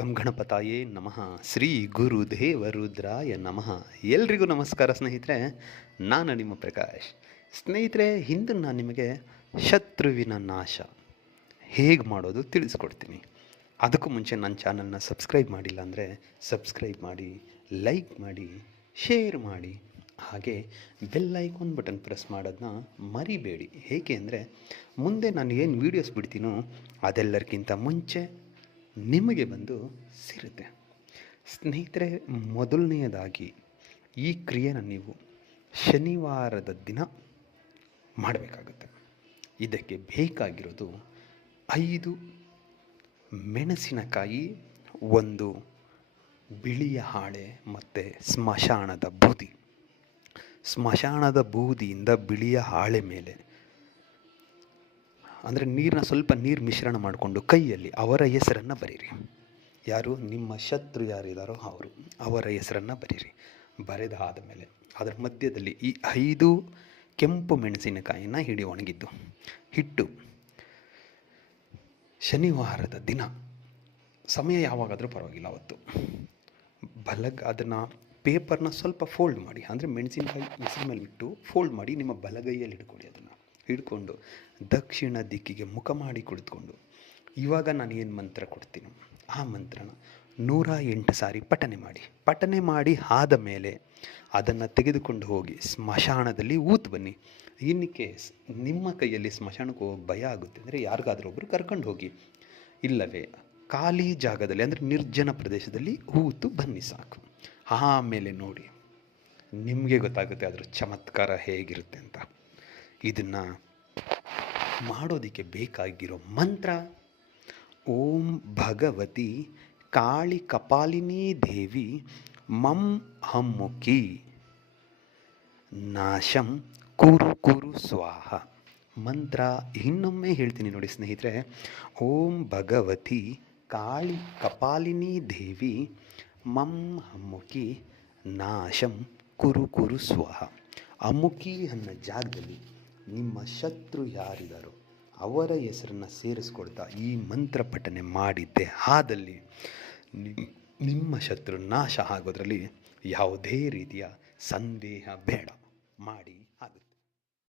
ಗಂ ಗಣಪತಾಯೇ ನಮಃ. ಶ್ರೀ ಗುರುದೇವ ರುದ್ರಾಯ ನಮಃ. ಎಲ್ರಿಗೂ ನಮಸ್ಕಾರ ಸ್ನೇಹಿತರೆ, ನಾನು ನಿಮ್ಮ ಪ್ರಕಾಶ್. ಸ್ನೇಹಿತರೆ, ಇಂದು ನಾನು ನಿಮಗೆ ಶತ್ರುವಿನ ನಾಶ ಹೇಗೆ ಮಾಡೋದು ತಿಳಿಸ್ಕೊಡ್ತೀನಿ. ಅದಕ್ಕೂ ಮುಂಚೆ ನನ್ನ ಚಾನಲ್ನ ಸಬ್ಸ್ಕ್ರೈಬ್ ಮಾಡಿಲ್ಲ ಅಂದರೆ ಸಬ್ಸ್ಕ್ರೈಬ್ ಮಾಡಿ, ಲೈಕ್ ಮಾಡಿ, ಶೇರ್ ಮಾಡಿ, ಹಾಗೆ ಬೆಲ್ ಐಕಾನ್ ಬಟನ್ ಪ್ರೆಸ್ ಮಾಡೋದನ್ನ ಮರಿಬೇಡಿ. ಏಕೆ ಅಂದರೆ ಮುಂದೆ ನಾನು ಏನು ವೀಡಿಯೋಸ್ ಬಿಡ್ತೀನೋ ಅದೆಲ್ಲರಿಗಿಂತ ಮುಂಚೆ ನಿಮಗೆ ಬಂದು ಸೇರುತ್ತೆ. ಸ್ನೇಹಿತರೆ, ಮೊದಲನೆಯದಾಗಿ ಈ ಕ್ರಿಯೆನ ನೀವು ಶನಿವಾರದ ದಿನ ಮಾಡಬೇಕಾಗುತ್ತೆ. ಇದಕ್ಕೆ ಬೇಕಾಗಿರೋದು 5 ಮೆಣಸಿನಕಾಯಿ, 1 ಬಿಳಿಯ ಹಾಳೆ ಮತ್ತು ಸ್ಮಶಾನದ ಬೂದಿ. ಸ್ಮಶಾನದ ಬೂದಿಯಿಂದ ಬಿಳಿಯ ಹಾಳೆ ಮೇಲೆ ಅಂದರೆ ನೀರನ್ನ ಸ್ವಲ್ಪ ನೀರು ಮಿಶ್ರಣ ಮಾಡಿಕೊಂಡು ಕೈಯಲ್ಲಿ ಅವರ ಹೆಸರನ್ನು ಬರೀರಿ. ಯಾರು ನಿಮ್ಮ ಶತ್ರು ಯಾರಿದ್ದಾರೋ ಅವರ ಹೆಸರನ್ನು ಬರೀರಿ. ಬರೆದಾದ ಮೇಲೆ ಅದರ ಮಧ್ಯದಲ್ಲಿ ಈ 5 ಕೆಂಪು ಮೆಣಸಿನಕಾಯಿನ ಹಿಡಿ ಒಣಗಿದ್ದು ಹಿಟ್ಟು ಶನಿವಾರದ ದಿನ ಸಮಯ ಯಾವಾಗಾದರೂ ಪರವಾಗಿಲ್ಲ, ಅವತ್ತು ಅದನ್ನು ಪೇಪರ್ನ ಸ್ವಲ್ಪ ಫೋಲ್ಡ್ ಮಾಡಿ, ಅಂದರೆ ಮೆಣಸಿನಕಾಯಿ ಬಿಸಿ ಮೇಲೆ ಇಟ್ಟು ಫೋಲ್ಡ್ ಮಾಡಿ ನಿಮ್ಮ ಬಲಗೈಯಲ್ಲಿ ಹಿಡ್ಕೊಳ್ಳಿ. ಅದನ್ನು ಹಿಡ್ಕೊಂಡು ದಕ್ಷಿಣ ದಿಕ್ಕಿಗೆ ಮುಖ ಮಾಡಿ ಕುಳಿತುಕೊಂಡು ಇವಾಗ ನಾನು ಏನು ಮಂತ್ರ ಕೊಡ್ತೀನೋ ಆ ಮಂತ್ರನ 108 ಸಾರಿ ಪಠನೆ ಮಾಡಿ ಆದ ಮೇಲೆ ಅದನ್ನು ತೆಗೆದುಕೊಂಡು ಹೋಗಿ ಸ್ಮಶಾನದಲ್ಲಿ ಊತು ಬನ್ನಿ. ಇನ್ ಕೇಸ್ ನಿಮ್ಮ ಕೈಯಲ್ಲಿ ಸ್ಮಶಾನಕ್ಕೆ ಹೋಗಿ ಭಯ ಆಗುತ್ತೆ ಅಂದರೆ ಯಾರಿಗಾದ್ರೂ ಒಬ್ಬರು ಕರ್ಕೊಂಡು ಹೋಗಿ, ಇಲ್ಲವೇ ಖಾಲಿ ಜಾಗದಲ್ಲಿ ಅಂದರೆ ನಿರ್ಜನ ಪ್ರದೇಶದಲ್ಲಿ ಊತು ಬನ್ನಿ ಸಾಕು. ಆಮೇಲೆ ನೋಡಿ, ನಿಮಗೆ ಗೊತ್ತಾಗುತ್ತೆ ಅದರ ಚಮತ್ಕಾರ ಹೇಗಿರುತ್ತೆ ಅಂತ. ಇದನ್ನು ಮಾಡೋದಕ್ಕೆ ಬೇಕಾಗಿರೋ ಮಂತ್ರ ಓಂ ಭಗವತಿ ಕಾಳಿ ಕಪಾಲಿನಿ ದೇವಿ ಮಂ ಹಮ್ಮುಖಿ ನಾಶಂ ಕುರು ಕುರು ಸ್ವಾಹ. ಮಂತ್ರ ಇನ್ನೊಮ್ಮೆ ಹೇಳ್ತೀನಿ ನೋಡಿ ಸ್ನೇಹಿತರೆ. ಓಂ ಭಗವತಿ ಕಾಳಿ ಕಪಾಲಿನಿ ದೇವಿ ಮಂ ಹಮ್ಮುಖಿ ನಾಶಂ ಕುರು ಕುರು ಸ್ವಾಹ. ಅಮ್ಮುಖಿ ಅನ್ನೋ ಜಾಗದಲ್ಲಿ ನಿಮ್ಮ ಶತ್ರು ಯಾರಿದ್ದಾರೋ ಅವರ ಹೆಸರನ್ನು ಸೇರಿಸ್ಕೊಳ್ತಾ ಈ ಮಂತ್ರ ಪಠನೆ ಮಾಡಿದ್ದೆ ಆದಲ್ಲಿ ನಿಮ್ಮ ಶತ್ರು ನಾಶ ಆಗೋದ್ರಲ್ಲಿ ಯಾವುದೇ ರೀತಿಯ ಸಂದೇಹ ಬೇಡ. ಮಾಡಿ